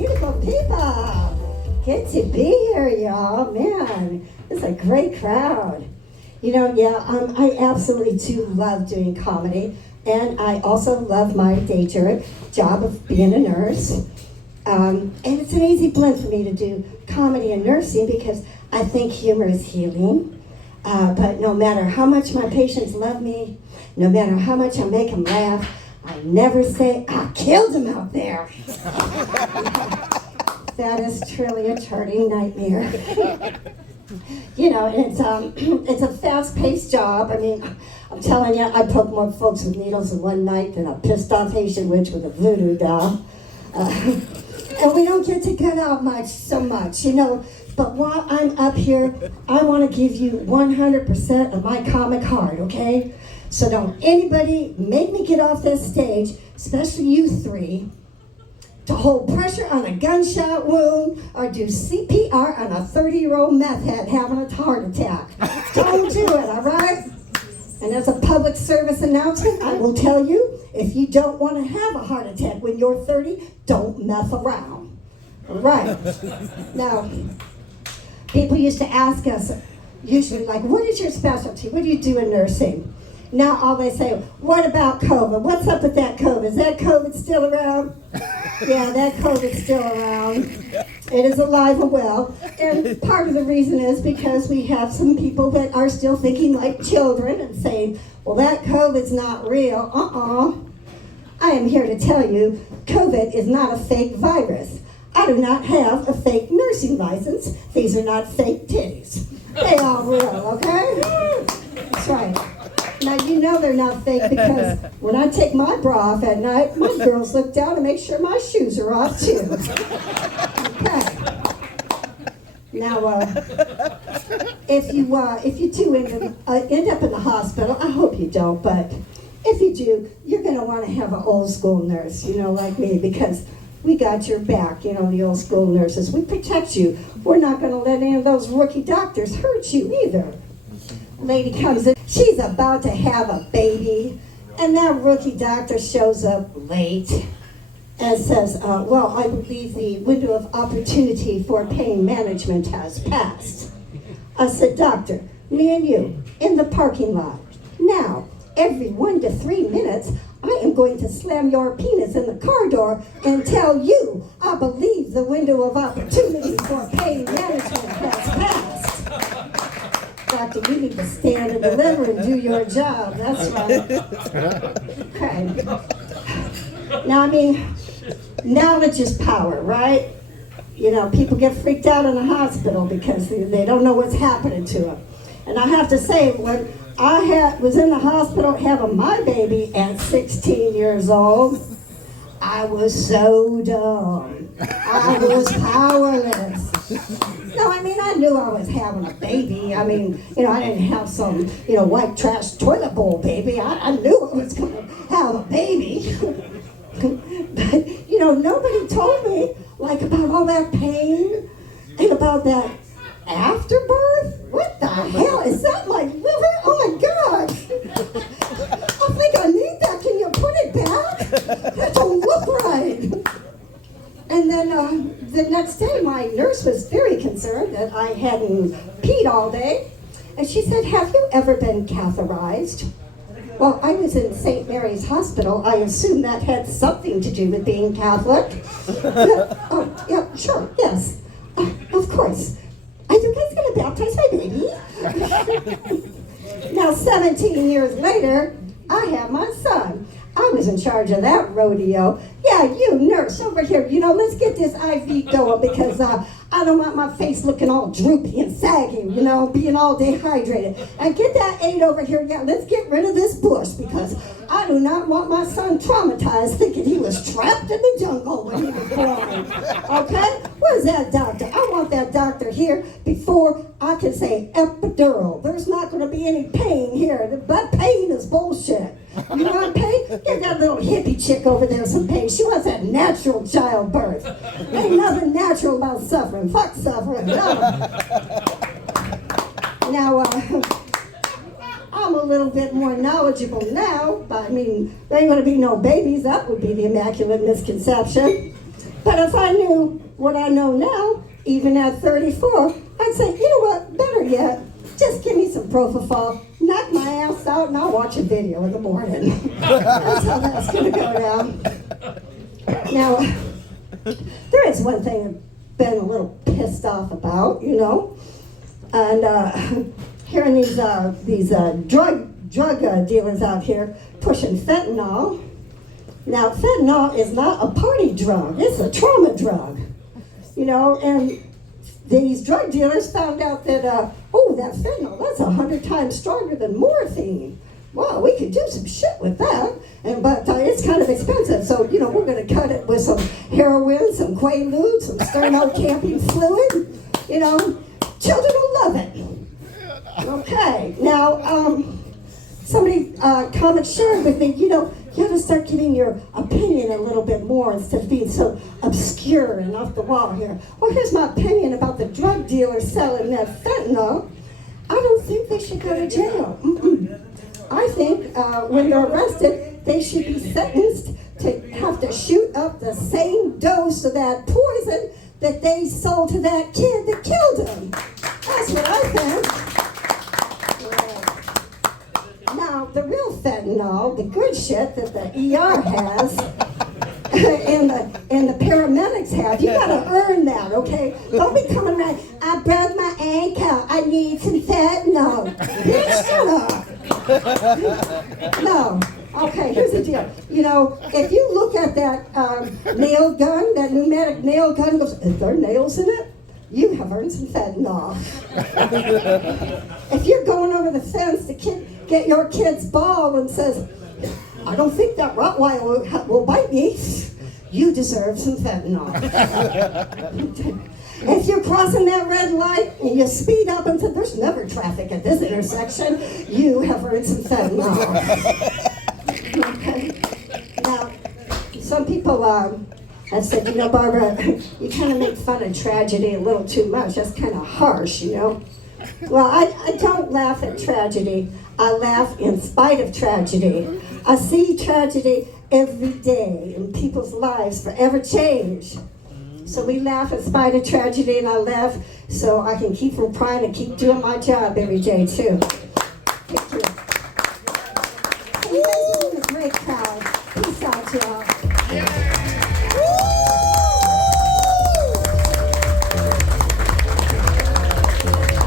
beautiful people. Good to be here, y'all. Man, it's a great crowd. I absolutely too love doing comedy, and I also love my day job of being a nurse. And it's an easy blend for me to do comedy and nursing because I think humor is healing. But no matter how much my patients love me, no matter how much I make them laugh, I never say, I killed him out there. That is truly a charting nightmare. It's a fast-paced job. I mean, I'm telling you, I poked more folks with needles in one night than a pissed-off Haitian witch with a voodoo doll. And we don't get to get out so much. But while I'm up here, I want to give you 100% of my comic heart, okay? So don't anybody make me get off this stage, especially you three, to hold pressure on a gunshot wound or do CPR on a 30-year-old meth head having a heart attack. Don't do it, all right? And as a public service announcement, I will tell you, if you don't want to have a heart attack when you're 30, don't meth around. All right. Now, people used to ask us, usually like, what is your specialty? What do you do in nursing? Now all they say, what about COVID? What's up with that COVID? Is that COVID still around? Yeah, that COVID's still around. It is alive and well. And part of the reason is because we have some people that are still thinking like children and saying, well, that COVID's not real. I am here to tell you, COVID is not a fake virus. I do not have a fake nursing license. These are not fake titties. They are real, okay? That's right. Now, you know they're not fake because when I take my bra off at night, my girls look down and make sure my shoes are off, too. Okay. Now, if you do end up in the hospital, I hope you don't, but if you do, you're going to want to have an old school nurse, like me, because we got your back, the old school nurses. We protect you. We're not going to let any of those rookie doctors hurt you either. Lady comes in, she's about to have a baby, and that rookie doctor shows up late and says, well, I believe the window of opportunity for pain management has passed. I said, doctor, me and you, in the parking lot. Now, every 1 to 3 minutes, I am going to slam your penis in the car door and tell you I believe the window of opportunity for pain management has passed. Doctor, you need to stand and deliver and do your job. That's right. Okay. Now, knowledge is power, right? People get freaked out in the hospital because they don't know what's happening to them. And I have to say, when I was in the hospital having my baby at 16 years old, I was so dumb. I was powerless. No, I knew I was having a baby. I didn't have some, white trash toilet bowl baby. I knew I was going to have a baby. But, nobody told me, about all that pain and about that afterbirth. What the hell? Is that my liver? Oh, my God. I think I need that. Can you put it back? That don't look right. And then the next day, my nurse was very concerned that I hadn't peed all day. And she said, have you ever been catheterized? Well, I was in St. Mary's Hospital. I assume that had something to do with being Catholic. Oh, yeah, sure, yes. Of course. Are you guys going to baptize my baby? Now, 17 years later, I have my son. I was in charge of that rodeo. Yeah, you nurse over here, let's get this IV going because I don't want my face looking all droopy and sagging, being all dehydrated. And get that aide over here. Yeah, let's get rid of this bush because I do not want my son traumatized thinking he was trapped in the jungle when he was born. Okay? Where's that doctor? I want that doctor here before I can say epidural. There's not going to be any pain here. But pain is bullshit. You want pain? Give that little hippie chick over there some pain. She wants that natural childbirth. Ain't nothing natural about suffering. Fuck suffering. No. Now, I'm a little bit more knowledgeable now, but there ain't going to be no babies. That would be the immaculate misconception. But if I knew what I know now, even at 34, I'd say, you know what, better yet, just give me some propofol, knock my ass out, and I'll watch a video in the morning. That's how that's going to go down. Now, there is one thing I've been a little pissed off about, you know, and hearing these drug dealers out here pushing fentanyl. Now, fentanyl is not a party drug, it's a trauma drug, you know, and these drug dealers found out that, that fentanyl, that's 100 times stronger than morphine. Wow, we could do some shit with that, but it's kind of expensive, so, you know, we're going to cut it with some heroin, some Quaaludes, some sterno camping fluid, you know, children will love it. Okay, now, somebody shared with me, you know, you have to start giving your opinion a little bit more instead of being so obscure and off the wall here. Well, here's my opinion about the drug dealers selling that fentanyl. I don't think they should go to jail. I think when they're arrested, they should be sentenced to have to shoot up the same dose of that poison that they sold to that kid that killed him. That's what I think. Now, the real fentanyl, the good shit that the ER has, and the paramedics have, you gotta earn that, okay? Don't be coming around, I broke my ankle, I need some fentanyl. Bitch, shut up. No. Okay, here's the deal. You know, if you look at that nail gun, that pneumatic nail gun, goes, is there nails in it? You have earned some fentanyl. If you're going over the fence to get your kid's ball and says, I don't think that Rottweiler will bite me, you deserve some fentanyl. If you're crossing that red light and you speed up and say, there's never traffic at this intersection, you have earned some fentanyl. Okay. Now, some people have said, you know, Barbara, you kind of make fun of tragedy a little too much. That's kind of harsh, you know. Well, I don't laugh at tragedy. I laugh in spite of tragedy. I see tragedy every day in people's lives forever change. So we laugh in spite of tragedy, and I laugh so I can keep from crying and keep doing my job every day, too. Thank you. You guys are doing a great crowd. Peace out, y'all.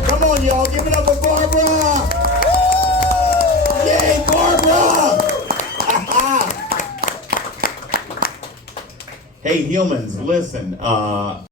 Come on, y'all. Give it up for Barbara. Yay, Barbara. Hey, humans, listen.